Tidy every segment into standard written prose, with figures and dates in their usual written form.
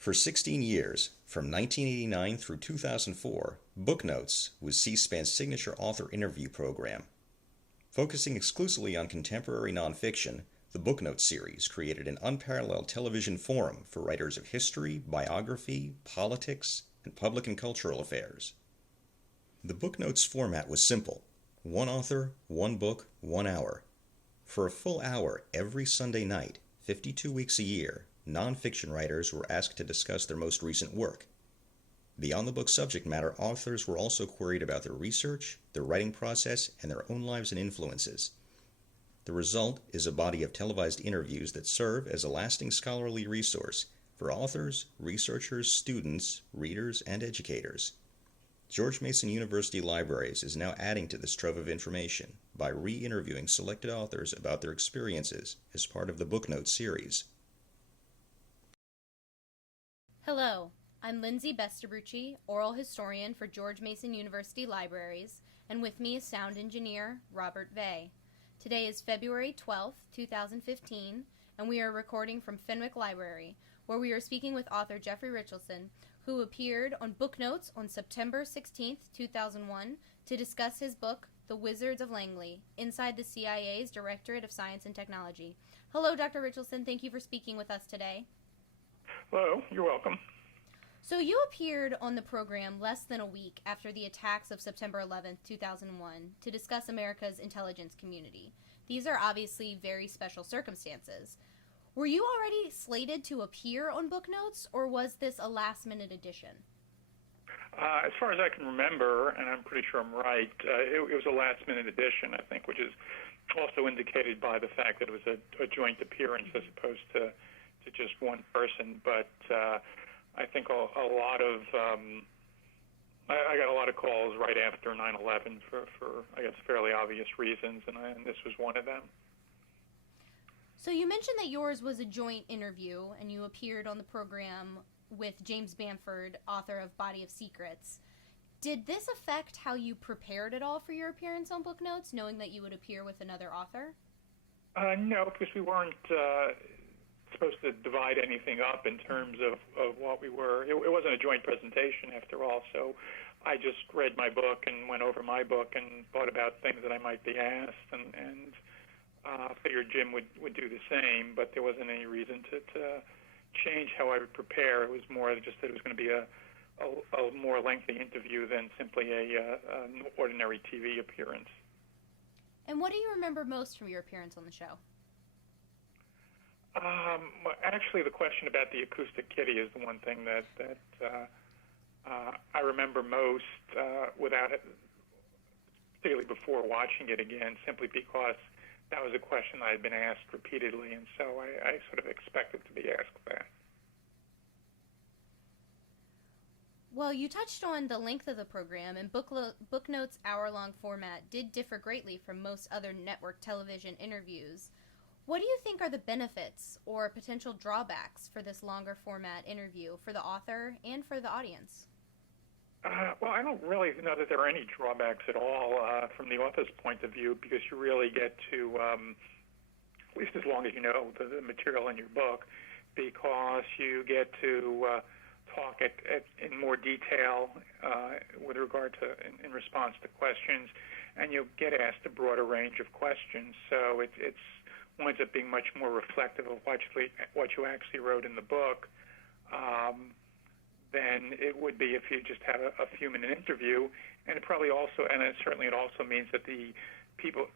For 16 years, from 1989 through 2004, Booknotes was C-SPAN's signature author interview program. Focusing exclusively on contemporary nonfiction, the Booknotes series created an unparalleled television forum for writers of history, biography, politics, and public and cultural affairs. The Booknotes format was simple: one author, one book, 1 hour. For a full hour every Sunday night, 52 weeks a year, nonfiction writers were asked to discuss their most recent work. Beyond the book's subject matter, authors were also queried about their research, their writing process, and their own lives and influences. The result is a body of televised interviews that serve as a lasting scholarly resource for authors, researchers, students, readers, and educators. George Mason University Libraries is now adding to this trove of information by re-interviewing selected authors about their experiences as part of the Booknotes series. Hello, I'm Lindsay Bestabucci, oral historian for George Mason University Libraries, and with me is sound engineer Robert Vey. Today is February 12th, 2015, and we are recording from Fenwick Library, where we are speaking with author Jeffrey Richelson, who appeared on Booknotes on September 16th, 2001, to discuss his book, The Wizards of Langley, Inside the CIA's Directorate of Science and Technology. Hello, Dr. Richelson. Thank you for speaking with us today. Hello, you're welcome. So you appeared on the program less than a week after the attacks of September 11th, 2001, to discuss America's intelligence community. These are obviously very special circumstances. Were you already slated to appear on Booknotes, or was this a last-minute addition? As far as I can remember, and I'm pretty sure I'm right, it was a last-minute addition, I think, which is also indicated by the fact that it was a joint appearance as opposed to just one person. But I think a lot of I got a lot of calls right after 9/11 for I guess fairly obvious reasons, and this was one of them. So you mentioned that yours was a joint interview, and you appeared on the program with James Bamford, author of Body of Secrets. Did this affect how you prepared at all for your appearance on Booknotes, knowing that you would appear with another author? No, because we weren't supposed to divide anything up in terms of what we were. It wasn't a joint presentation, after all, so I just read my book and went over my book and thought about things that I might be asked, and figured Jim would do the same, but there wasn't any reason to change how I would prepare. It was more just that it was going to be a more lengthy interview than simply an ordinary TV appearance. And what do you remember most from your appearance on the show? Actually, the question about the acoustic kitty is the one thing that I remember most, without it, particularly before watching it again, simply because that was a question I had been asked repeatedly, and so I sort of expected to be asked that. Well, you touched on the length of the program, and Booknotes' hour-long format did differ greatly from most other network television interviews. What do you think are the benefits or potential drawbacks for this longer format interview for the author and for the audience? Well, I don't really know that there are any drawbacks at all from the author's point of view, because you really get to, at least as long as you know the material in your book, because you get to talk in more detail with regard to, in response to questions, and you get asked a broader range of questions. So it's winds up being much more reflective of what you actually wrote in the book than it would be if you just had a few-minute interview. And it certainly also means that the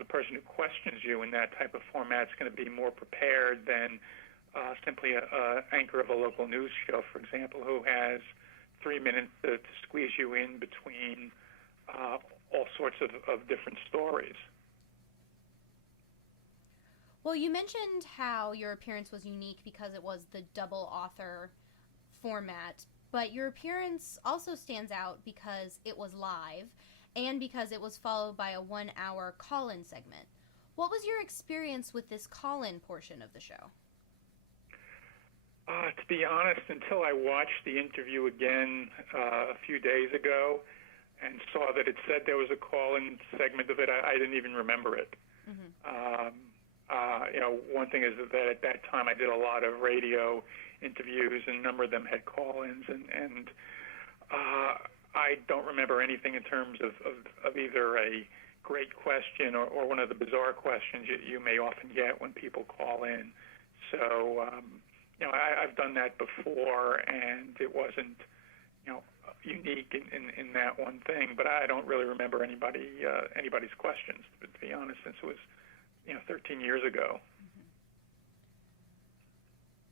person who questions you in that type of format is going to be more prepared than simply an anchor of a local news show, for example, who has 3 minutes to squeeze you in between all sorts of different stories. Well, you mentioned how your appearance was unique because it was the double author format, but your appearance also stands out because it was live and because it was followed by a 1-hour call-in segment. What was your experience with this call-in portion of the show? To be honest, until I watched the interview again a few days ago and saw that it said there was a call-in segment of it, I didn't even remember it. Mm-hmm. One thing is that at that time I did a lot of radio interviews, and a number of them had call-ins, and I don't remember anything in terms of either a great question or one of the bizarre questions you may often get when people call in. So, I've done that before, and it wasn't, unique in that one thing. But I don't really remember anybody's questions, to be honest, since it was, 13 years ago.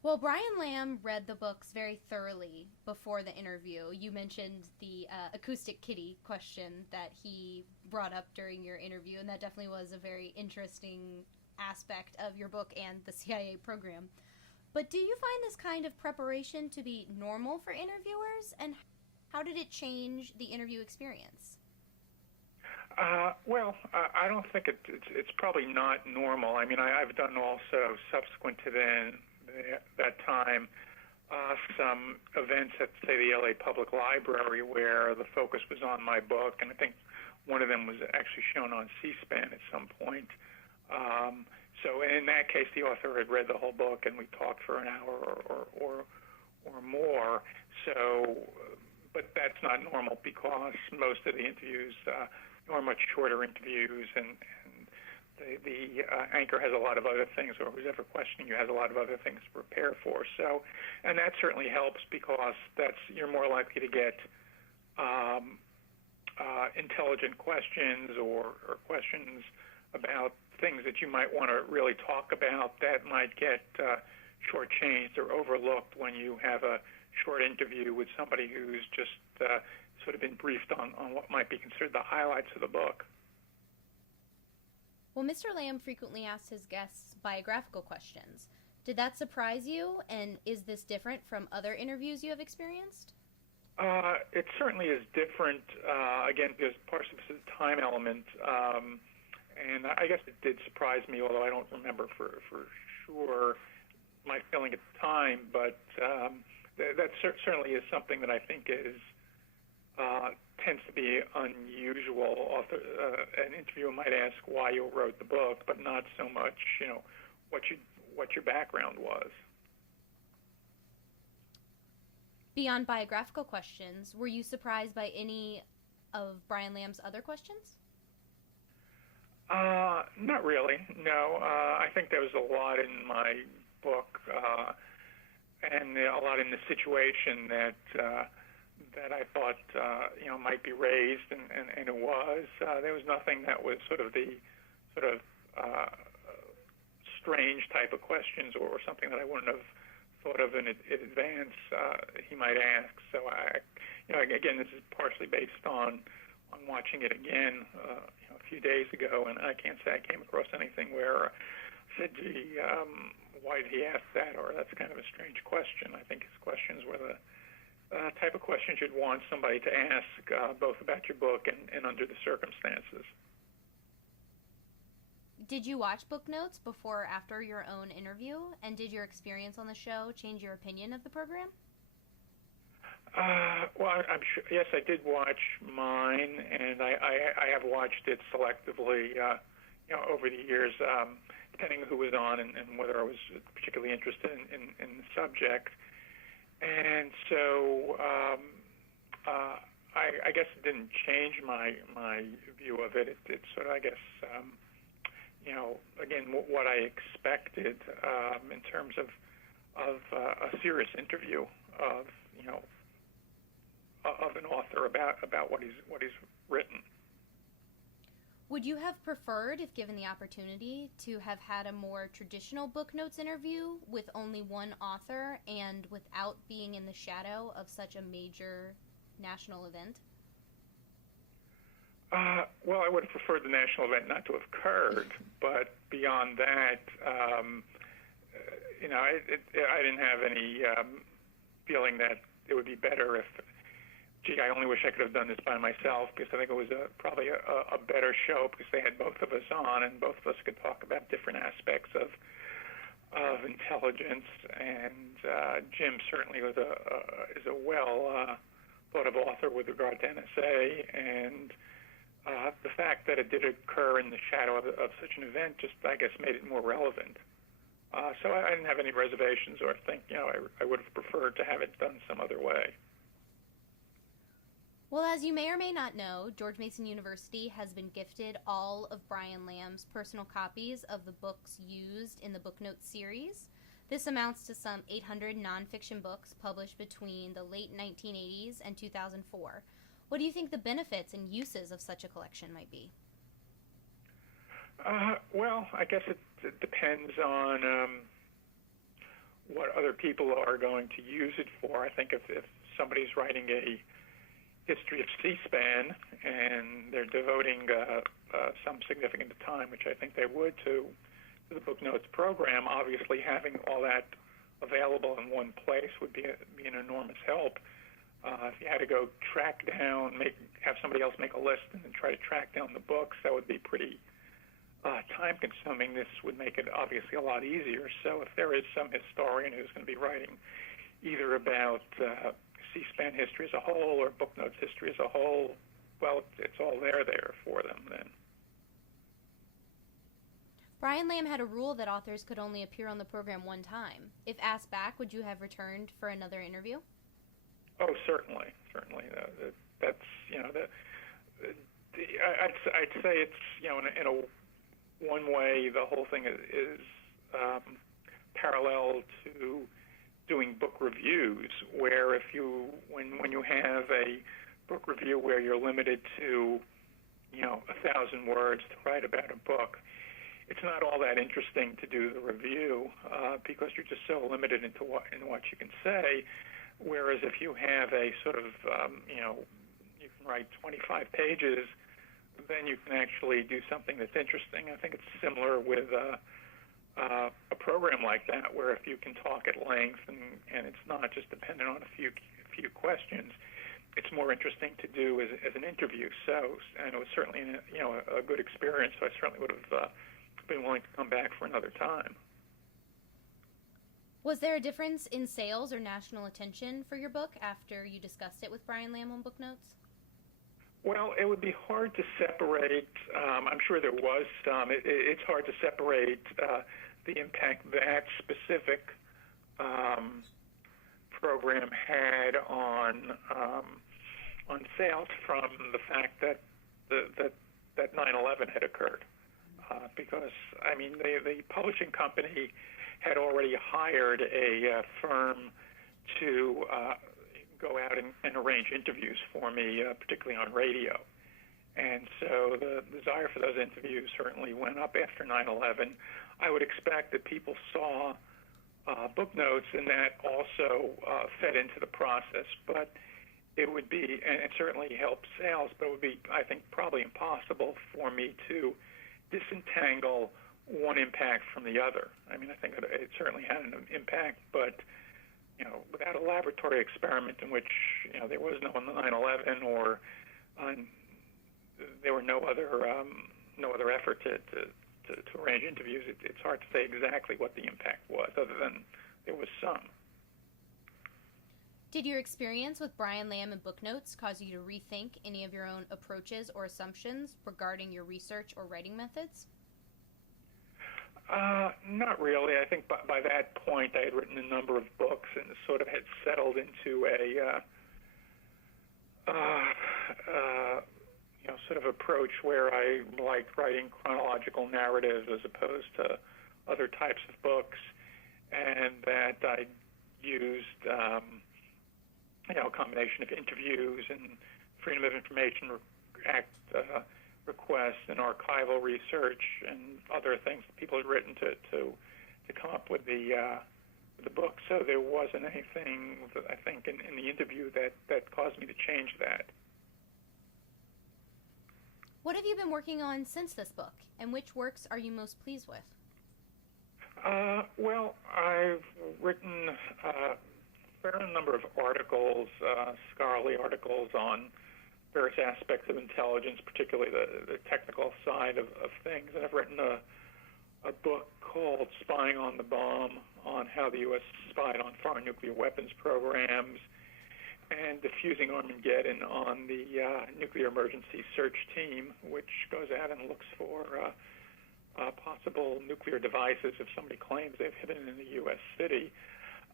Well, Brian Lamb read the books very thoroughly before the interview. You mentioned the acoustic kitty question that he brought up during your interview, and that definitely was a very interesting aspect of your book and the CIA program. But do you find this kind of preparation to be normal for interviewers, and how did it change the interview experience? Well, I don't think it's probably not normal. I mean, I've done also subsequent to that time some events at, say, the LA Public Library where the focus was on my book, and I think one of them was actually shown on C-SPAN at some point. So in that case, the author had read the whole book, and we talked for an hour or more. So, but that's not normal because most of the interviews are much shorter interviews, and the anchor has a lot of other things, or who's ever questioning you has a lot of other things to prepare for. So, and that certainly helps because you're more likely to get intelligent questions or questions about things that you might want to really talk about that might get shortchanged or overlooked when you have a short interview with somebody who's just sort of been briefed on what might be considered the highlights of the book. Well, Mr. Lamb frequently asks his guests biographical questions. Did that surprise you, and is this different from other interviews you have experienced? It certainly is different. Again, there's parts of the time element, and I guess it did surprise me, although I don't remember for sure my feeling at the time. But that certainly is something that I think tends to be unusual. An interviewer might ask why you wrote the book, but not so much, what your background was. Beyond biographical questions, were you surprised by any of Brian Lamb's other questions? Not really, no. I think there was a lot in my book, and a lot in the situation that I thought, might be raised, and it was. There was nothing that was sort of strange type of questions or something that I wouldn't have thought of in advance he might ask. So again, this is partially based on watching it again a few days ago, and I can't say I came across anything where I said, gee, why did he ask that, or that's kind of a strange question. I think his questions were the type of questions you'd want somebody to ask, both about your book and under the circumstances. Did you watch Booknotes before or after your own interview? And did your experience on the show change your opinion of the program? Well, I'm sure. Yes, I did watch mine, and I have watched it selectively, over the years, depending on who was on and whether I was particularly interested in the subject. And so I guess it didn't change my view of it. It sort of, I guess, again, what I expected in terms of a serious interview of an author about what he's written. Would you have preferred, if given the opportunity, to have had a more traditional Booknotes interview with only one author and without being in the shadow of such a major national event? Well, I would have preferred the national event not to have occurred, but beyond that, I didn't have any feeling that it would be better if, gee, I only wish I could have done this by myself, because I think it was probably a better show because they had both of us on, and both of us could talk about different aspects of intelligence. And Jim certainly is a well thought of author with regard to NSA, and the fact that it did occur in the shadow of such an event just, I guess, made it more relevant. So I didn't have any reservations or think, I would have preferred to have it done some other way. Well, as you may or may not know, George Mason University has been gifted all of Brian Lamb's personal copies of the books used in the Booknotes series. This amounts to some 800 nonfiction books published between the late 1980s and 2004. What do you think the benefits and uses of such a collection might be? Well, I guess it depends on what other people are going to use it for. I think if somebody's writing a history of C-SPAN and they're devoting some significant time, which I think they would, to the Booknotes program, obviously having all that available in one place would be an enormous help. If you had to go track down, have somebody else make a list and then try to track down the books, that would be pretty time-consuming. This would make it obviously a lot easier. So if there is some historian who's going to be writing either about C-SPAN history as a whole or Booknotes history as a whole, well, it's all there for them then. Brian Lamb had a rule that authors could only appear on the program one time. If asked back, would you have returned for another interview? Oh, certainly. That's, I'd say it's, in a one way, the whole thing is parallel to doing book reviews, where when you have a book review where you're limited to 1,000 words to write about a book, it's not all that interesting to do the review because you're just so limited in what you can say. Whereas if you have a sort of you can write 25 pages, then you can actually do something that's interesting. I think it's similar with a program like that, where if you can talk at length and it's not just dependent on a few questions, it's more interesting to do as an interview. So, and it was certainly a good experience. So I certainly would have been willing to come back for another time. Was there a difference in sales or national attention for your book after you discussed it with Brian Lamb on Booknotes? Well, it would be hard to separate. I'm sure there was some. It's hard to separate the impact that specific program had on sales from the fact that 9/11 had occurred. Because I mean, the publishing company had already hired a firm to go out and arrange interviews for me, particularly on radio. And so the desire for those interviews certainly went up after 9/11. I would expect that people saw Booknotes, and that also fed into the process. But it would be, and it certainly helped sales, but it would be, I think, probably impossible for me to disentangle one impact from the other. I mean, I think it certainly had an impact, but without a laboratory experiment in which there was no 9/11 or there were no other effort to arrange interviews, it's hard to say exactly what the impact was, other than there was some. Did your experience with Brian Lamb and Booknotes cause you to rethink any of your own approaches or assumptions regarding your research or writing methods? Not really. I think by that point I had written a number of books and sort of had settled into a sort of approach where I liked writing chronological narratives as opposed to other types of books, and that I used a combination of interviews and Freedom of Information Act requests and archival research and other things that people had written to come up with the book. So there wasn't anything, I think, in the interview that caused me to change that. What have you been working on since this book, and which works are you most pleased with? Well, I've written a fair number of articles, scholarly articles on various aspects of intelligence, particularly the technical side of things. And I've written a book called Spying on the Bomb, on how the U.S. spied on foreign nuclear weapons programs, and Diffusing Armageddon on the Nuclear Emergency Search Team, which goes out and looks for possible nuclear devices if somebody claims they've hit it in a U.S. city.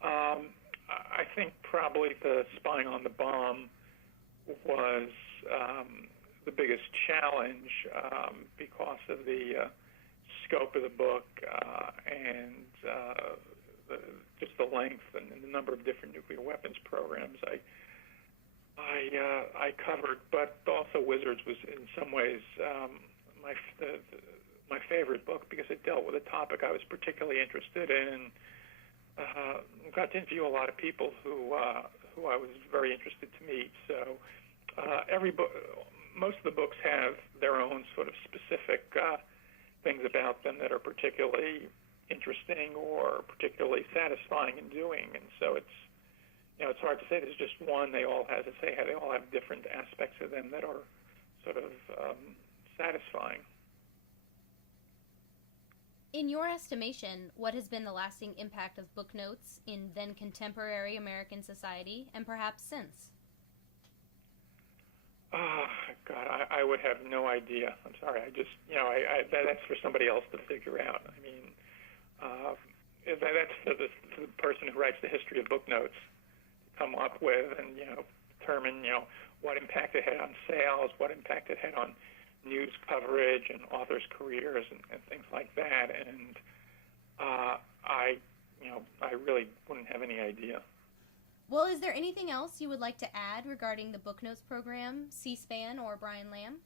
I think probably the spying on the bomb was the biggest challenge because of the scope of the book and just the length and the number of different nuclear weapons programs I covered. But also Wizards was in some ways my favorite book because it dealt with a topic I was particularly interested in. Got to interview a lot of people who I was very interested to meet. So every book, most of the books have their own sort of specific things about them that are particularly interesting or particularly satisfying in doing. And so it's hard to say there's just one. They all have different aspects of them that are sort of satisfying. In your estimation, what has been the lasting impact of Booknotes in then contemporary American society and perhaps since? God, I would have no idea. I'm sorry. I just, that's for somebody else to figure out. I mean, that's for the person who writes the history of Booknotes to come up with and, determine, what impact it had on sales, what impact it had on news coverage and authors' careers and things like that. And I really wouldn't have any idea. Well, is there anything else you would like to add regarding the Booknotes program, C-SPAN, or Brian Lamb?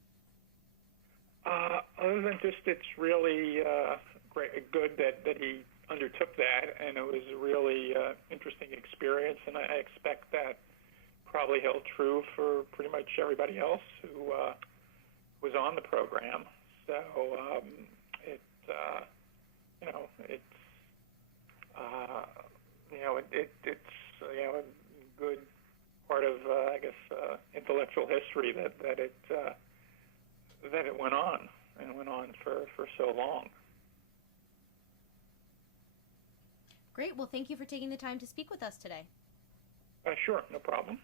Other than just it's really good that he undertook that, and it was a really interesting experience, and I expect that probably held true for pretty much everybody else who was on the program. So it's a good part of intellectual history that it went on for so long. Great. Well, thank you for taking the time to speak with us today. Sure, no problem.